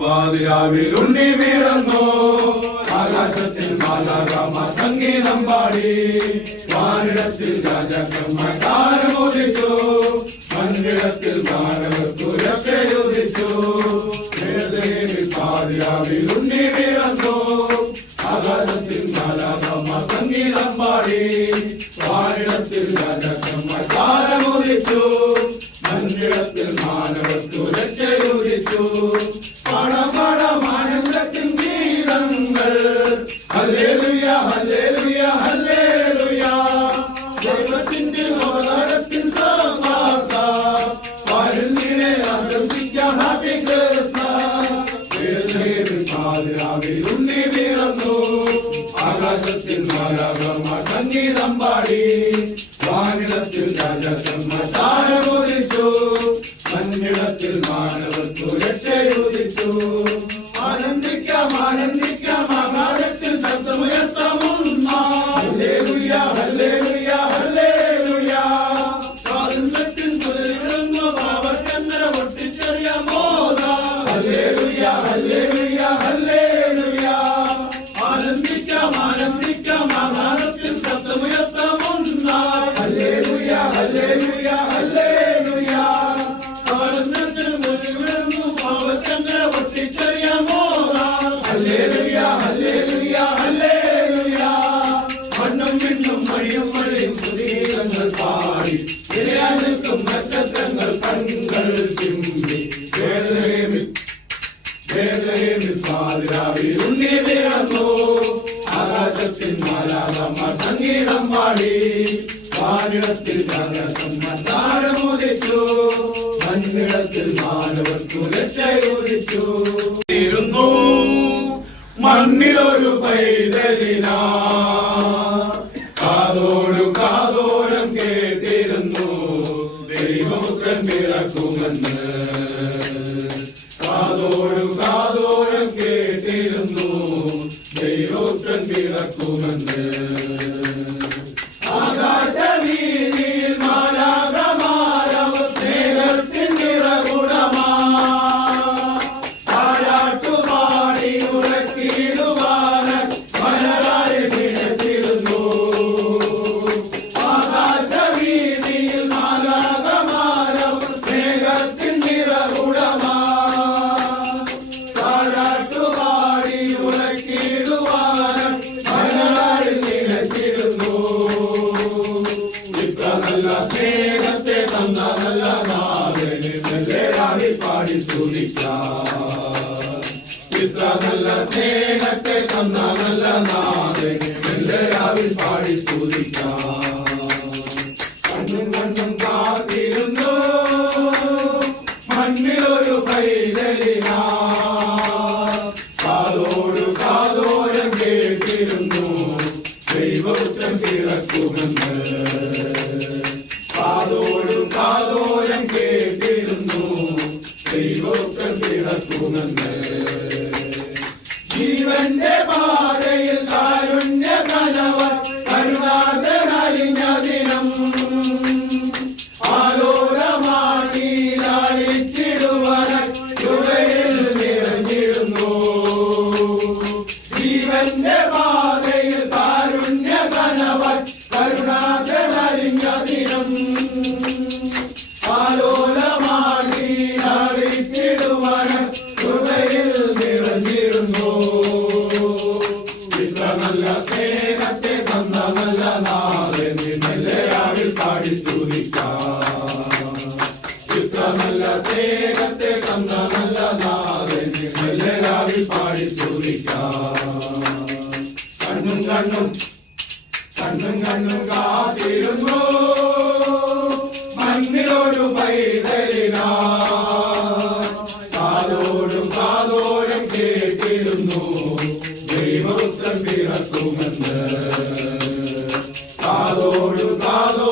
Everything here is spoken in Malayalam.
പാതിരാവിൽ ഉണ്ണി വീഴുന്നു ആകാശത്തിൽ ബാലരാമ സംഗീതം പാടി വാനിടത്തിൽ രാജാക്കന്മാർ താരമോദിച്ചു മന്ദിരത്തിൽ മാനവർത്തു രക്ഷയുദിച്ചു പാതിരാവിൽ ഉണ്ണി വീഴുന്നു ആകാശത്തിൽ ബാലരാമ സംഗീതം പാടി വാനിടത്തിൽ രാജാക്കന്മാർ താരമോദിച്ചു മന്ദിരത്തിൽ മാനവർത്തു രക്ഷയുദിച്ചു ആനന്ദത്തിൻ ഗീതങ്ങൾ ഹല്ലേലൂയ ഹല്ലേലൂയ ഹല്ലേലൂയ ദൈവത്തിന്റെ അവതാരത്തിൻ സമാർത്ത വരുന്നിനെ ആദർശിക്കാം ഹാപ്പി ക്രിസ്മസ് പാതിരാവിൽ ഉണ്ണി വീഴുന്നു ആകാശത്തിൽ മാലാഖമാർ സംഗീതം പാടി വാനിടത്തിൽ രാജാക്കന്മാർ താരമോദിച്ചു മന്ദിരത്തിൽ മാനവർത്തു രക്ഷയുദിച്ചു ആനന്ദിക്കാം ആനന്ദിക്കാം ആകാശത്തിൽ ശബ്ദമുയർത്തമുന്ന ഹല്ലേലൂയ ഹല്ലേലൂയ ഹല്ലേലൂയ സ്വാതന്ത്ര്യത്തിൽ കുതിരുന്നു പാപചന്ദ്ര പൊട്ടിച്ചെറിയ മോദ ഹല്ലേലൂയ ഹല്ലേലൂയ ഹല്ലേലൂയ ആനന്ദിക്കാം ആനന്ദിക്കാം ആകാശത്തിൽ ശബ്ദമുയർത്തമുന്ന ഹല്ലേലൂയ ഹല്ലേലൂയ ഹല്ലേലൂയ സ്വാതന്ത്ര്യത്തിൽ കുതിരുന്നു പാപചന്ദ്ര പൊട്ടിച്ചെറിയ മോദ ഹല്ലേലൂയ ഹല്ലേലൂയ ഹല്ലേലൂയ മണ്ണും വിണ്ണും മണിയും മഴയും പുതിയങ്ങൾ പാടി ഇരയാൻ നിൽക്കും നക്ഷത്രങ്ങൾ കണ്ണുകൾ ചിമ്മി ബേത്ലഹേമിൽ പാതിരാവിൽ ഉണ്ണി വീഴുന്നു ആകാശത്തിൽ മാലാഖമാർ സംഗീതം പാടി വാനിടത്തിൽ രാജാക്കന്മാർ താരമോദിച്ചു മന്ദിരത്തിൽ മാനവർത്തു രക്ഷയുദിച്ചു മണ്ണിലൊരു പൈതലിനാ കാതോടു കാതോരം കേട്ടിരുന്നു ദൈവപുത്രൻ പിറക്കുമെന്ന് കാതോടു കാതോരം കേട്ടിരുന്നു ദൈവപുത്രൻ പിറക്കുമെന്ന് ആകാശവീതിയിൽ മാലാഖമാരവർ സ്നേഹത്തിൻ നിറകുടമാ താരാട്ടുപാടി ഉറക്കിടുവാൻ മലരായി നിലച്ചിരുന്നു ആകാശവീതിയിൽ മാലാഖമാരവർ സ്നേഹത്തിൻ നിറകുടമാ താരാട്ടുപാടി ഉറക്കിടുവാൻ മലരായി നിലച്ചിരുന്നു നല്ല സ്നേഹത്തെ തന്ന നല്ല നാഥനെ നെല്ലേറാടി പാടി സ്തുതിക്കാം ഇത്ര നല്ല സ്നേഹത്തെ തന്ന നല്ല നാഥനെ നെല്ലേറാടി പാടി സ്തുതിക്കാം കണ്ണും കണ്ണും കാത്തിരുന്നു മണ്ണിലൊരു പൈതലിനാ കാതോടു കാതോരം കേട്ടിരുന്നു ദൈവപുത്രൻ പിറക്കുമെന്ന് കാതോടും കാതോരം കേട്ടിരുന്നു ദൈവപുത്രൻ പിറക്കുമെന്ന് ജീവന്റെ പാതയിൽ കാരുണ്യ കലവർ കരുണാതരലിഞ്ഞ ദിനം ആലോലമാടിയിടുവന ചുവയിൽ നിറഞ്ഞിടുന്നു ജീവന്റെ പാതയിൽ കാരുണ്യ കലവർ കരുണാതരലിഞ്ഞ ദിനം ആലോലമാടിയിടുവന ചുവയിൽ നിറഞ്ഞിടുന്നു ഇത്ര നല്ല സ്നേഹത്തെ തന്ന നല്ല നാഥനെ നെല്ലേറാവിൽ പാടി സ്തുതിക്കാം ഇത്ര നല്ല സ്നേഹത്തെ തന്ന നല്ല നാഥനെ നെല്ലേറാവിൽ പാടി സ്തുതിക്കാം കണ്ണും കണ്ണും കണ്ണും കണ്ണും കാത്തിരുന്നു മണ്ണിലൊരു പൈതലിനാ കാതോടും കാതോരം കേട്ടിരുന്നു ദൈവപുത്രൻ പിറക്കുമെന്ന് കാതോടും കാതോ